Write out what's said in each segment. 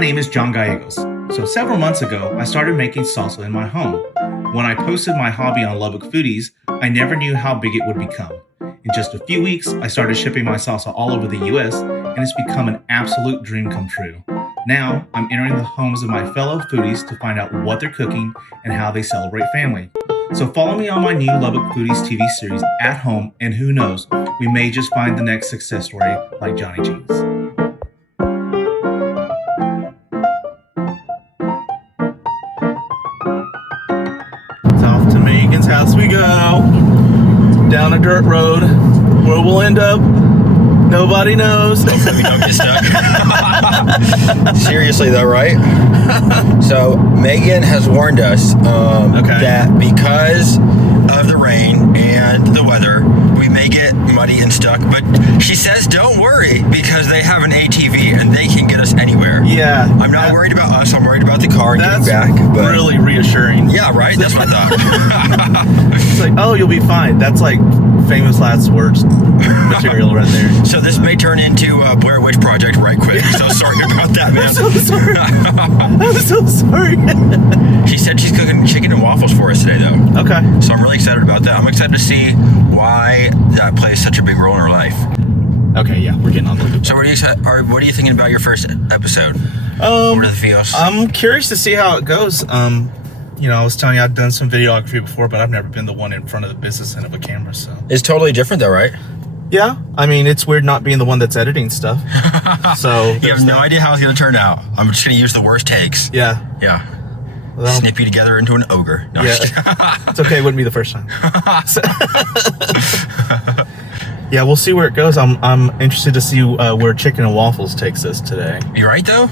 name is John Gallegos. So several months ago, I started making salsa in my home. When I posted my hobby on LBK Foodies, I never knew how big it would become. In just a few weeks, I started shipping my salsa all over the US, and it's become an absolute dream come true. Now, I'm entering the homes of my fellow foodies to find out what they're cooking and how they celebrate family. So follow me on my new LBK Foodies TV series at home, and who knows, we may just find the next success story like Johnny G's. Off to Megan's house we go. Down a dirt road. Where we'll end up, nobody knows. Hopefully we don't get stuck. Seriously though, right? So Megan has warned us that because of the rain and the weather, we may get muddy and stuck, but she says don't worry because they have an ATV and they can get us anywhere. Yeah. I'm not worried about us, I'm worried about the car and getting back. But really reassuring. Yeah, right? That's what I thought. It's like, oh, you'll be fine. That's like famous last words material right there. So this may turn into a Blair Witch Project right quick. So sorry about that, man. I'm so sorry. I'm so sorry. She said she's cooking chicken and waffles for us today, though. Okay. So I'm really excited about that. I'm excited to see why that plays such a big role in her life. Okay, yeah, we're getting on the. So what are you thinking about your first episode? What are the feels? I'm curious to see how it goes. You know, I was telling you I've done some videography before, but I've never been the one in front of the business end of a camera, so. It's totally different though, right? Yeah, I mean, it's weird not being the one that's editing stuff. So you have no idea how it's going to turn out. I'm just going to use the worst takes. Yeah. Yeah. Well, snip you together into an ogre. No, yeah. It's okay. It wouldn't be the first time. Yeah, we'll see where it goes. I'm interested to see where Chicken and Waffles takes us today. You right though?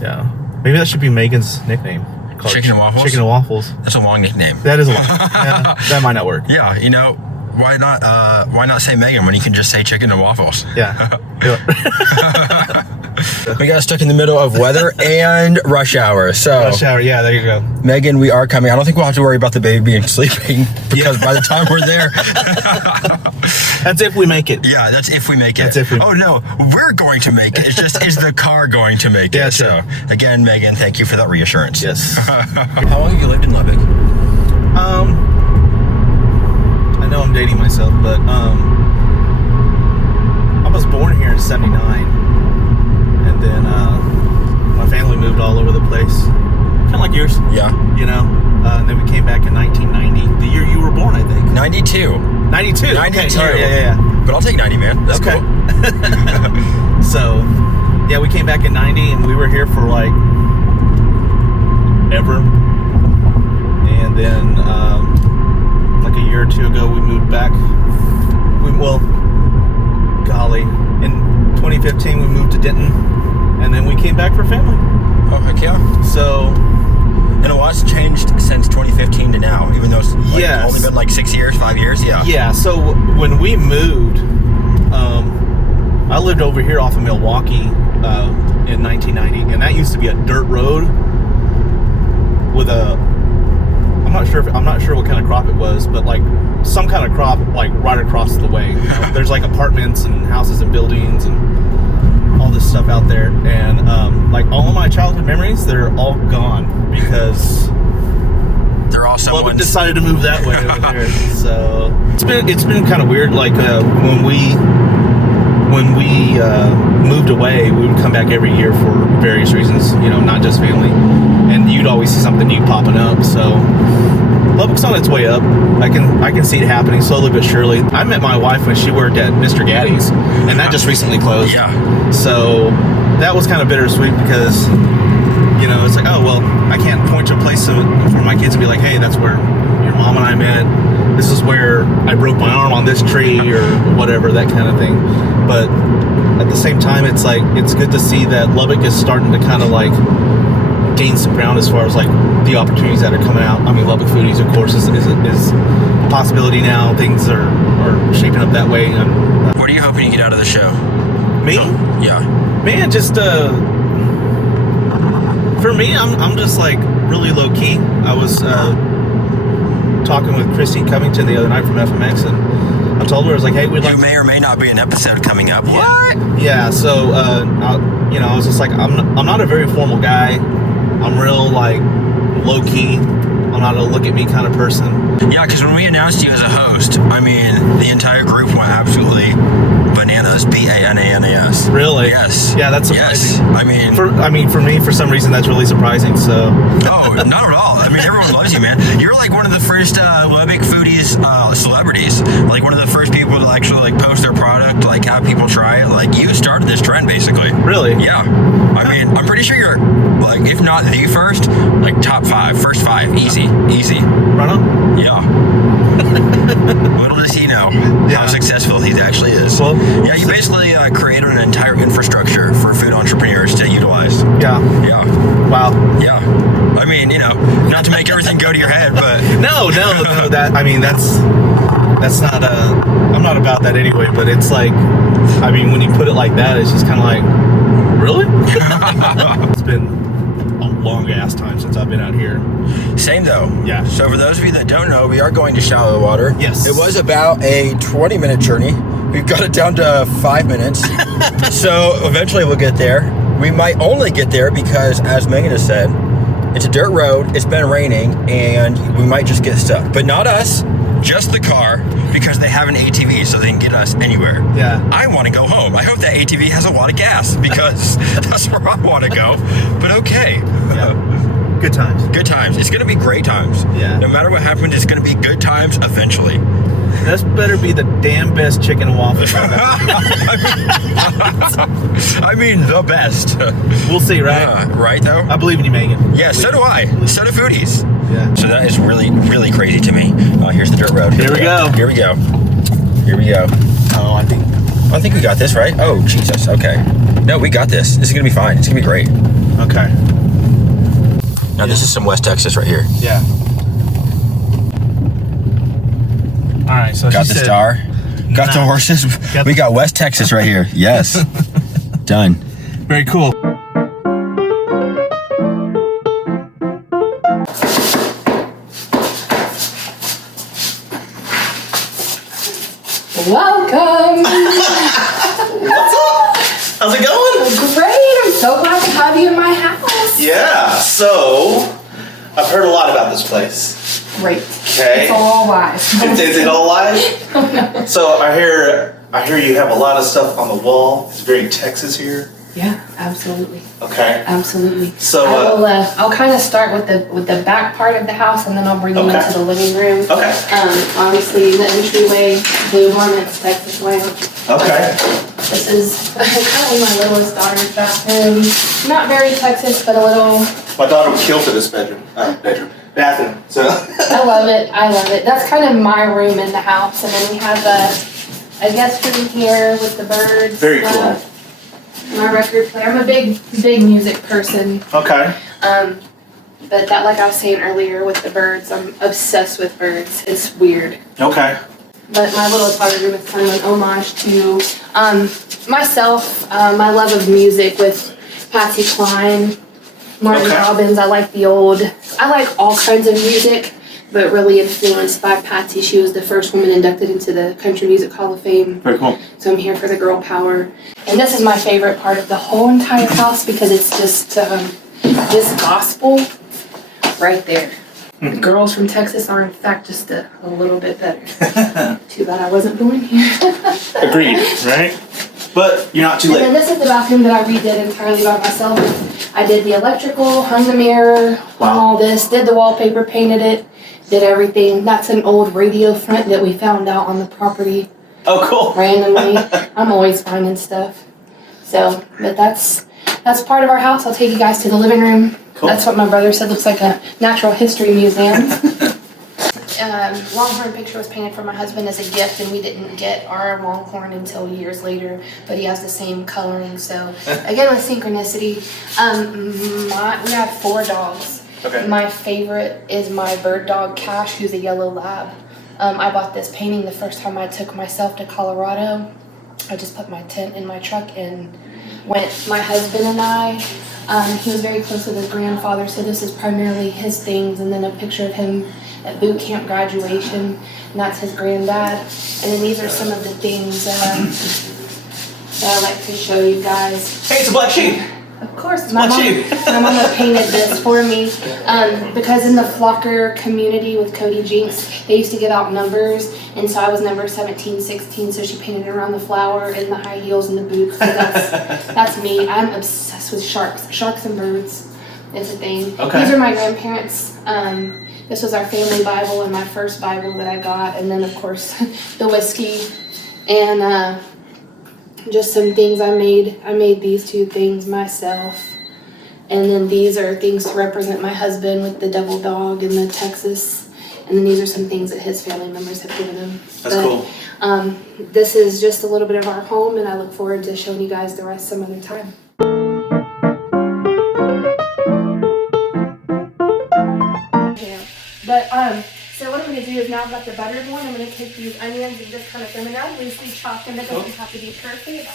Yeah. Maybe that should be Megan's nickname. Chicken and Waffles? Chicken and Waffles. That's a long nickname. That is a long. Yeah, that might not work. Yeah, you know, why not say Megan when you can just say Chicken and Waffles? Yeah. We got stuck in the middle of weather and rush hour. So rush hour, yeah, there you go. Megan, we are coming. I don't think we'll have to worry about the baby being sleeping because by the time we're there. That's if we make it. Yeah, that's if we make it. That's if we. Oh no, we're going to make it. It's just, is the car going to make it? So again, Megan, thank you for that reassurance. Yes. How long have you lived in Lubbock? I know I'm dating myself, but I was born here in '79, and then my family moved all over the place, kind of like yours. Yeah. You know, and then we came back in 1990, the year you were born, I think. 92. 92. 92. Okay. Sorry, yeah. But I'll take 90, man. That's okay. Cool. So, yeah, we came back in '90, and we were here for like ever, and then like a year or two ago, we moved back. In 2015, we moved to Denton, and then we came back for family. Oh, heck yeah. So, and a lot's changed since 2015 to now, even though it's only been like 6 years, 5 years, yeah. Yeah, so when we moved, I lived over here off of Milwaukee in 1990, and that used to be a dirt road with I'm not sure what kind of crop it was, but like some kind of crop like right across the way. You know? There's like apartments and houses and buildings and all this stuff out there, and like all of my childhood memories, they're all gone because they're all someone's. Lubbock decided to move that way over there. So it's been kind of weird. Like when we moved away, we would come back every year for various reasons. You know, not just family, and you'd always see something new popping up. So Lubbock's on its way up. I can see it happening slowly but surely. I met my wife when she worked at Mr. Gaddy's, and that just recently closed. Yeah. So that was kind of bittersweet because, you know, it's like, oh, well, I can't point to a place for my kids to be like, hey, that's where your mom and I met. This is where I broke my arm on this tree or whatever, that kind of thing. But at the same time, it's like, it's good to see that Lubbock is starting to kind of like gain some ground as far as like the opportunities that are coming out. I mean, LBK Foodies, of course, is a possibility now. Things are shaping up that way. What are you hoping to get out of the show? Me? Yeah. Man, just for me, I'm just like really low key. I was talking with Christy Covington the other night from FMX, and I told her, I was like, hey, we'd like. You may or may not be an episode coming up. Yeah. What? Yeah. So you know, I was just like, I'm not a very formal guy. I'm real like low key. I'm not a look at me kind of person. Yeah, because when we announced you as a host, I mean, the entire group went absolutely bananas. BANANAS. Really? Yes. Yeah, that's surprising. Yes. I mean, for me, for some reason, that's really surprising. So. Oh, not at all. I mean, everyone loves you, man. You're like one of the first LBK Foodies celebrities. Like one of the first people to actually like post their product, like have people try it. Like you started this trend, basically. Really? Yeah. I mean, I'm pretty sure you're like, if not the first, like top 5, first 5, easy. Right on. Yeah. Little does he know how successful he actually is. Well, yeah, you basically created an entire infrastructure for food entrepreneurs to utilize. Yeah. Wow. Yeah. I mean, you know, not to make everything go to your head, but no. That I mean, that's not I'm not about that anyway. But it's like, I mean, when you put it like that, it's just kind of like, really? It's been a long ass time since I've been out here. Same though. Yeah. So for those of you that don't know, we are going to Shallow Water. Yes. It was about a 20-minute journey. We've got it down to 5 minutes. So eventually we'll get there. We might only get there because, as Megan has said, it's a dirt road, it's been raining, and we might just get stuck. But not us, just the car, because they have an ATV so they can get us anywhere. Yeah. I want to go home. I hope that ATV has a lot of gas because that's where I want to go. But okay. Yeah. Good times. Good times. It's going to be great times. Yeah. No matter what happens, it's going to be good times eventually. This better be the damn best chicken and waffles. I mean, the best. We'll see, right? Right, though? I believe in you, Megan. Yeah, so do I. So do foodies. Yeah. So that is really, really crazy to me. Here's the dirt road. Here we go. Here we go. Here we go. Oh, I think we got this, right? Oh, Jesus. Okay. No, we got this. This is going to be fine. It's going to be great. Okay. Now, this is some West Texas right here. Yeah. All right, so got the star. Got the horses. We got West Texas right here. Yes. Done. Very cool. Welcome. What's up? How's it going? Great. I'm so glad to have you in my house. Yeah. So, I've heard a lot about this place. Great. Okay. It's all lies. Is it all live? Oh, no. So I hear you have a lot of stuff on the wall. It's very Texas here. Yeah, absolutely. Okay. Absolutely. So I'll kind of start with the back part of the house, and then I'll bring you into the living room. Okay. Obviously the entryway, blue one, it's Texas Lounge. Okay. This is kind of my littlest daughter's bathroom. Not very Texas, but a little. My daughter would kill for this bathroom. So. I love it. That's kind of my room in the house, and then we have a guest room here with the birds. Very cool. My record player. I'm a big music person. Okay. But that, like I was saying earlier with the birds, I'm obsessed with birds. It's weird. Okay. But my little toddler room is kind of an homage to myself, my love of music with Patsy Cline, Martin Robbins. I like all kinds of music, but really influenced by Patsy. She was the first woman inducted into the Country Music Hall of Fame. Very cool. So I'm here for the girl power. And this is my favorite part of the whole entire house because it's just this gospel right there. The girls from Texas are in fact just a little bit better. Too bad I wasn't born here. Agreed, right? But you're not too late. And then this is the bathroom that I redid entirely by myself. I did the electrical, hung the mirror, hung all this, did the wallpaper, painted it, did everything. That's an old radio front that we found out on the property. Oh, cool. Randomly. I'm always finding stuff. So, but that's part of our house. I'll take you guys to the living room. Cool. That's what my brother said looks like a natural history museum. Longhorn picture was painted for my husband as a gift, and we didn't get our longhorn until years later, but he has the same coloring. So, again, with synchronicity, we have 4 dogs. Okay. My favorite is my bird dog, Cash, who's a yellow lab. I bought this painting the first time I took myself to Colorado. I just put my tent in my truck and went. My husband and I, he was very close with his grandfather, so this is primarily his things, and then a picture of him at boot camp graduation, and that's his granddad. And then these are some of the things that I like to show you guys. Hey, it's a black sheep. Of course, Black my sheep. mama painted this for me because in the flocker community with Cody Jinks, they used to give out numbers, and so I was number 17, 16, so she painted it around the flower and the high heels and the boots. So that's me. I'm obsessed with sharks and birds. Is a thing. Okay. These are my grandparents. This was our family Bible and my first Bible that I got, and then of course the whiskey and just some things I made. I made these two things myself, and then these are things to represent my husband with the devil dog and the Texas, and then these are some things that his family members have given him. That's cool. This is just a little bit of our home, and I look forward to showing you guys the rest some other time. But so what I'm going to do is now I've got the buttered one, I'm going to take these onions and just kind of thin them out, loosely chop them. It doesn't have to be perfect.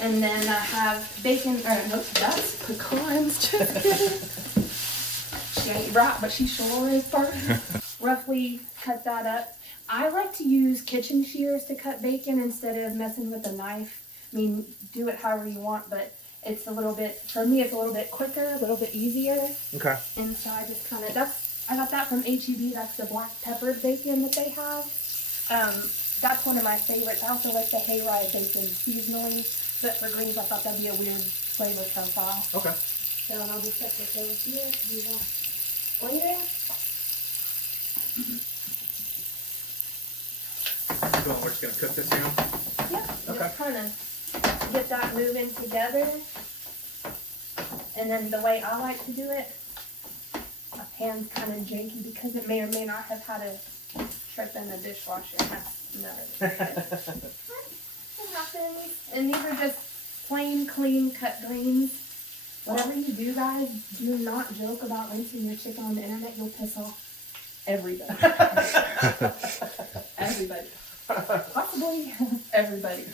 And then I have bacon, nope, that's pecans. Just kidding. She ain't right, but she sure is burnt. Roughly cut that up. I like to use kitchen shears to cut bacon instead of messing with a knife. I mean, do it however you want, but it's a little bit, for me, it's a little bit quicker, a little bit easier. Okay. And so I just kind of, I got that from HEB. That's the black peppered bacon that they have. That's one of my favorites. I also like the hayride bacon seasonally, but for greens, I thought that'd be a weird flavor profile. Okay. So I'll just set this over here to do that later. Cool. We're just gonna cook this now. Yeah. Okay. Just kind of get that moving together. And then the way I like to do it, my pan's kind of janky because it may or may not have had a trip in the dishwasher. That's another thing. It happens. And these are just plain, clean cut greens. Whatever you do, guys, do not joke about rinsing your chicken on the internet. You'll piss off everybody. Everybody. Possibly everybody.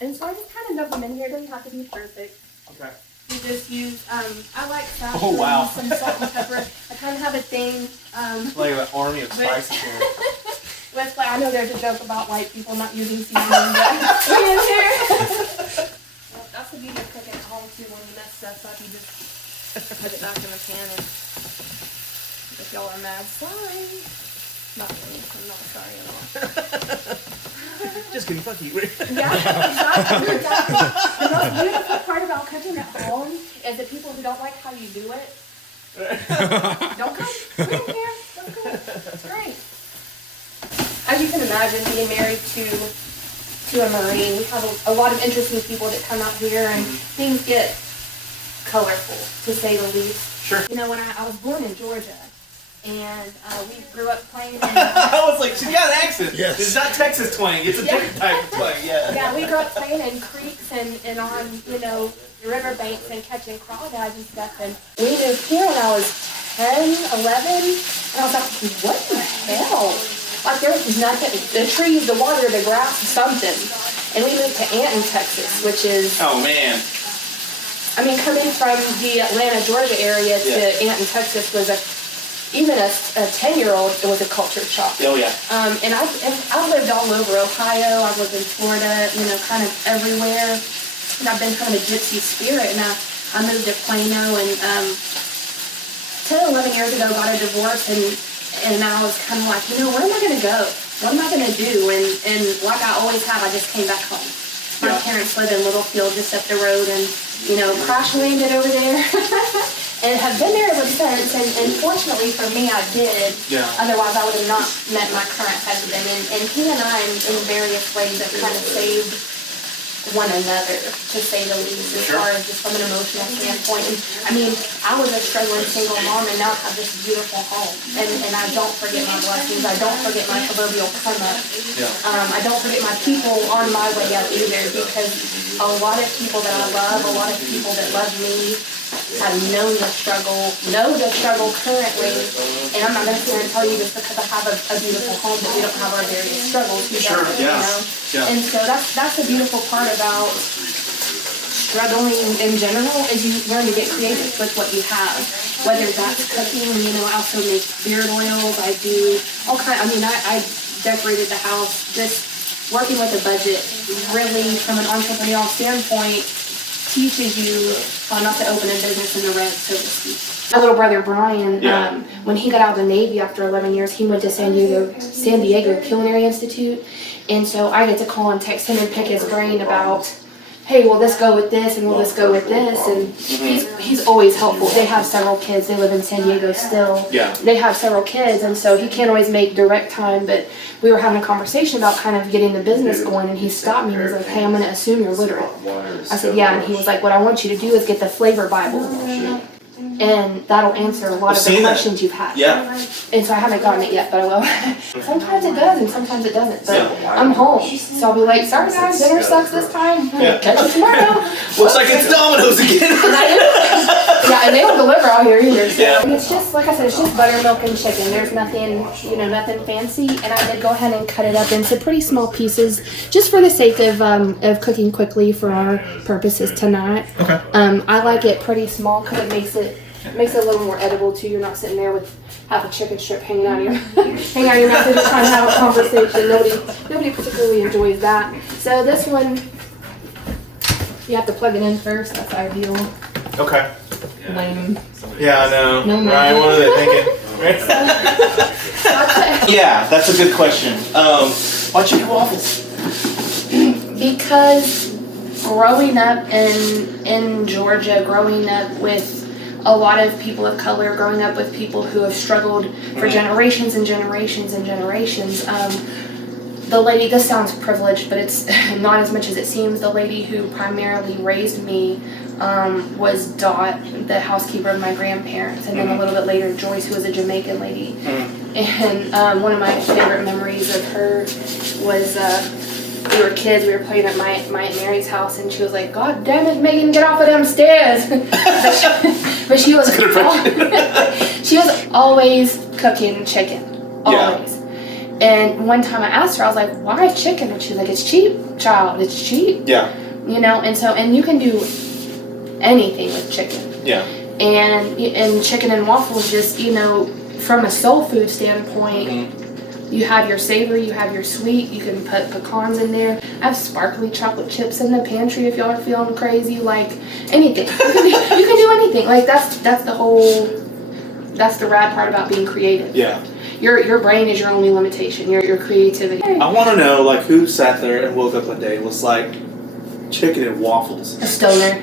And so I just kind of dump them in here. It doesn't have to be perfect. Okay. You just use, I like saffron, Oh, wow. some salt and pepper. I kind of have a thing. Like an army of spices here. With, like, I know there's a joke about white people not using seasoning, but we in here. Well, that's the beauty of cooking at home too. When you mess stuff up, you just put it back in the pan, and if y'all are mad, sorry. Not me. I'm not sorry at all. Just kidding, fuck you. Yeah, exactly. The most beautiful part about cooking at home is the people who don't like how you do it. Don't come. We don't care. That's cool. It's great. As you can imagine, being married to a Marine, we have a lot of interesting people that come out here, and things get colorful, to say the least. Sure. You know, when I was born in Georgia, and we grew up playing in... I was like, she's got an accent. Yes. It's not Texas twang. It's a different type of twang. Yeah. Yeah, we grew up playing in creeks and on, you know, riverbanks and catching crawdads and stuff. And we moved here when I was 10, 11, and I was like, what the hell? Like, there was nothing, the trees, the water, the grass, something. And we moved to Anton, Texas, which is... Oh, man. I mean, coming from the Atlanta, Georgia area to Anton, Texas was even a 10-year-old, it was a culture shock. Oh, yeah. And I've lived all over Ohio. I've lived in Florida, you know, kind of everywhere. And I've been kind of a gypsy spirit. And I moved to Plano, and 10, 11 years ago, got a divorce, and I was kind of like, you know, where am I going to go? What am I going to do? And like I always have, I just came back home. My parents live in Littlefield, just up the road, and, you know, crash landed over there. And have been there ever since, and fortunately for me, I did. Yeah. Otherwise, I would have not met my current husband. And he and I, in various ways, have kind of saved one another, to say the least, as far as just from an emotional standpoint. And, I mean, I was a struggling single mom, and now I have this beautiful home. And I don't forget my blessings. I don't forget my proverbial come up. Yeah. I don't forget my people on my way up either, because a lot of people that I love, a lot of people that love me, have known the struggle currently, and I'm not going to sit here and tell you just because I have a beautiful home that we don't have our various struggles. Sure, yeah. You know? Yeah. And so that's the beautiful part about struggling in general, is you learn to get creative with what you have. Whether that's cooking, you know, I also make beard oils, I do all kinds, I mean, I decorated the house just working with a budget really, from an entrepreneurial standpoint, teaches you how not to open a business in the red, so to speak. My little brother Brian, when he got out of the Navy after 11 years, he went to San Diego Culinary Institute, and so I get to call and text him and pick his brain about, hey, will this go with this, and will this go with this, and he's always helpful. They have several kids. They live in San Diego still. Yeah. They have several kids, and so he can't always make direct time, but we were having a conversation about kind of getting the business going, and he stopped me and was like, hey, I'm going to assume you're literate. I said, yeah, and he was like, what I want you to do is get the flavor Bible, and that'll answer a lot of the questions you've had. Yeah. And so I haven't gotten it yet, but I will. Sometimes it does, and sometimes it doesn't. But I'm home, so I'll be like, sorry guys, dinner sucks this time. Catch you tomorrow. Looks like it's Domino's again. Yeah, and they don't deliver out here either. So it's just, like I said, it's just buttermilk and chicken. There's nothing, nothing fancy. And I did go ahead and cut it up into pretty small pieces, just for the sake of cooking quickly for our purposes tonight. Okay. I like it pretty small because it makes it a little more edible too. You're not sitting there with half a chicken strip hanging out of your mouth and just trying to have a conversation. Nobody particularly enjoys that. So this one, you have to plug it in first. That's ideal. Okay. Lame. Yeah, I know. No Ryan, what are they thinking? Yeah, that's a good question. Why'd you do waffles? Because growing up in Georgia, growing up with a lot of people of color, growing up with people who have struggled for generations and generations and generations, the lady, this sounds privileged, but it's not as much as it seems, the lady who primarily raised me was Dot, the housekeeper of my grandparents, and then a little bit later Joyce, who was a Jamaican lady. And one of my favorite memories of her was we were kids, we were playing at my Aunt Mary's house, and she was like, God damn it, Megan, get off of them stairs. but she was she was always cooking chicken, always. And one time I asked her, I was like, why chicken? And she's like, it's cheap, child, it's cheap. Yeah. And you can do anything with chicken. Yeah. And chicken and waffles, just, from a soul food standpoint, you have your savory, you have your sweet, you can put pecans in there. I have sparkly chocolate chips in the pantry if y'all are feeling crazy, like anything. You can do anything. Like that's the rad part about being creative. Yeah. Your brain is your only limitation, your creativity. I want to know, like, who sat there and woke up one day and was like, chicken and waffles. A stoner.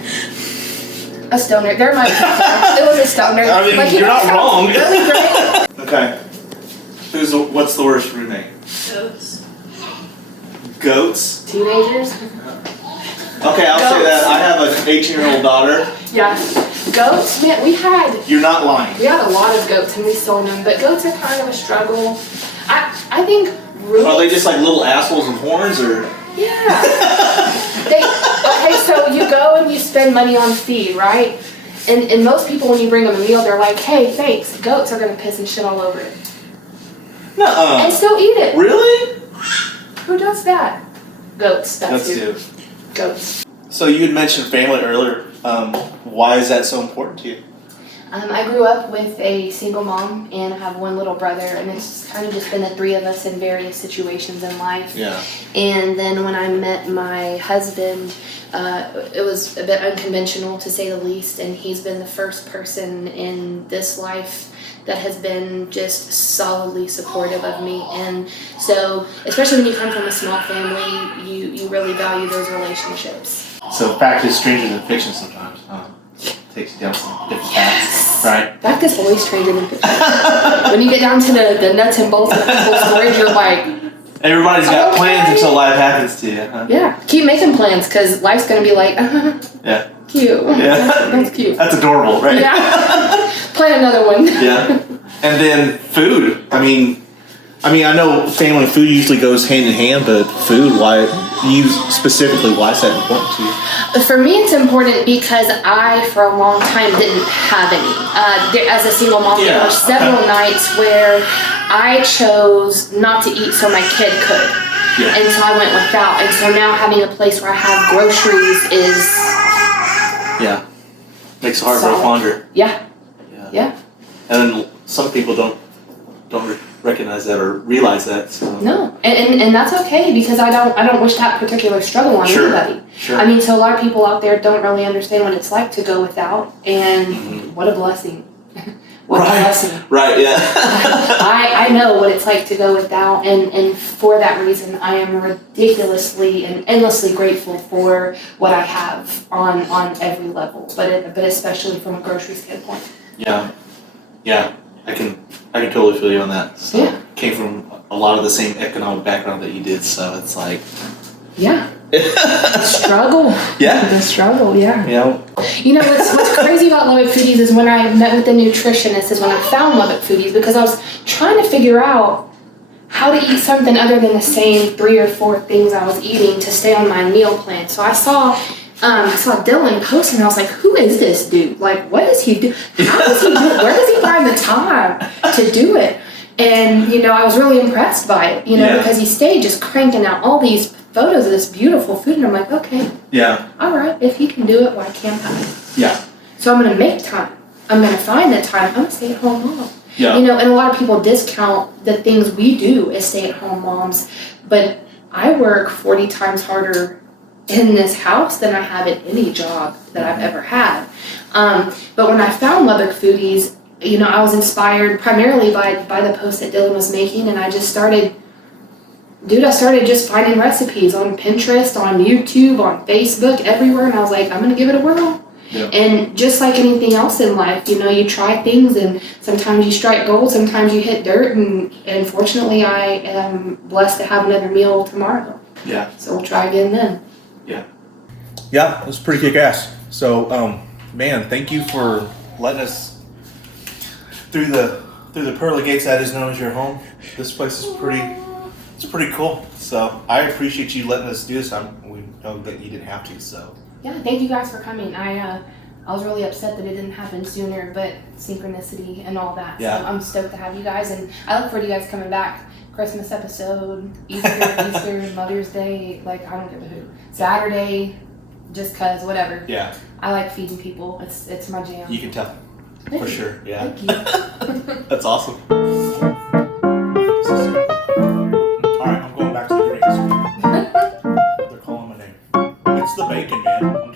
They're my it was a stoner. I mean, like, you're not wrong. Really great. Okay. What's the worst roommate? Goats? Teenagers? Okay, I'll say that. I have an 18-year-old daughter. Yeah. Goats, man, You're not lying. We had a lot of goats and we sold them, but goats are kind of a struggle. I think really. Are they just like little assholes with horns, or? Yeah. Okay, so you go and you spend money on feed, right? And most people, when you bring them a meal, they're like, hey, thanks. Goats are going to piss and shit all over it. Nuh-uh. And still eat it. Really? Who does that? Goats. That's you. Goats. So you had mentioned family earlier. Why is that so important to you? I grew up with a single mom, and I have one little brother, and it's kind of just been the three of us in various situations in life. Yeah. And then when I met my husband, it was a bit unconventional, to say the least, and he's been the first person in this life that has been just solidly supportive of me. And so, especially when you come from a small family, you really value those relationships. So fact is stranger than fiction sometimes. Takes you down some different paths, right? Fact is always stranger than fiction. When you get down to the nuts and bolts of people's stories, you're like, everybody's got plans until life happens to you, huh? Yeah, keep making plans, because life's going to be like, yeah. Cute. Yeah. That's cute. That's adorable, right? Yeah. Plan another one. Yeah. And then food. I mean, I know family and food usually goes hand in hand, but food, why is that important to you? For me, it's important because I, for a long time, didn't have any. As a single mom, there were several nights where I chose not to eat so my kid could. Yeah. And so I went without. And so now having a place where I have groceries is... Yeah. Makes it hard for a ponder. Yeah. Yeah. And then some people don't don't recognize that or realize that. So. No, and that's okay, because I don't wish that particular struggle on anybody. Sure. I mean, so a lot of people out there don't really understand what it's like to go without, and what a blessing. What a blessing. Right, yeah. I know what it's like to go without, and for that reason, I am ridiculously and endlessly grateful for what I have on every level, but especially from a grocery standpoint. Yeah. I can totally feel you on that. So Yeah. Came from a lot of the same economic background that you did, so it's like. Yeah. The struggle. Yeah. The struggle, yeah. Yeah. You know, what's crazy about Lubbock Foodies is when I met with the nutritionist, is when I found Lubbock Foodies, because I was trying to figure out how to eat something other than the same 3 or 4 things I was eating to stay on my meal plan. So I saw Dylan post, and I was like, who is this dude? Like, what does he do? How does he do it? Where does he find the time to do it? And, you know, I was really impressed by it, you know, because he stayed just cranking out all these photos of this beautiful food, and I'm like, okay. Yeah. All right, if he can do it, why can't I? Yeah. So I'm going to make time. I'm going to find the time. I'm a stay-at-home mom. Yeah. You know, and a lot of people discount the things we do as stay-at-home moms, but I work 40 times harder in this house than I have at any job that I've ever had. But when I found Lubbock Foodies, you know, I was inspired primarily by the post that Dylan was making, and I just started just finding recipes on Pinterest, on YouTube, on Facebook, everywhere, and I was like, I'm going to give it a whirl. Yeah. And just like anything else in life, you know, you try things, and sometimes you strike gold, sometimes you hit dirt, and fortunately I am blessed to have another meal tomorrow. Yeah. So we'll try again then. Yeah, it was pretty kick-ass. So, man, thank you for letting us through the pearly gates that is known as your home. This place is pretty cool. So I appreciate you letting us do this. We know that you didn't have to. So Yeah, thank you guys for coming. I was really upset that it didn't happen sooner, but synchronicity and all that. Yeah. So I'm stoked to have you guys, and I look forward to you guys coming back. Christmas episode, Easter, Mother's Day, like, I don't give a hoot. Saturday, just cause, whatever. yeah, I like feeding people. It's my jam. you can tell Thank for you. sure. Yeah, Thank you. that's awesome. All right, I'm going back to the drinks. They're calling my name. It's the bacon, man.